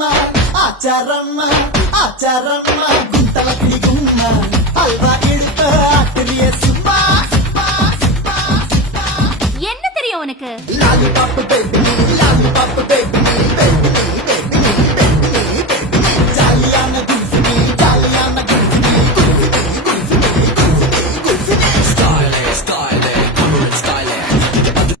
ஆச்சாரம்மா ஆச்சாரம்மா ஆச்சாரம்மா குந்தல பிடிக்கும்மா அல்வா எடுத்த ஆட்டிலிய சும்மா என்ன தெரியும் உனக்கு? Lollipop baby lollipop baby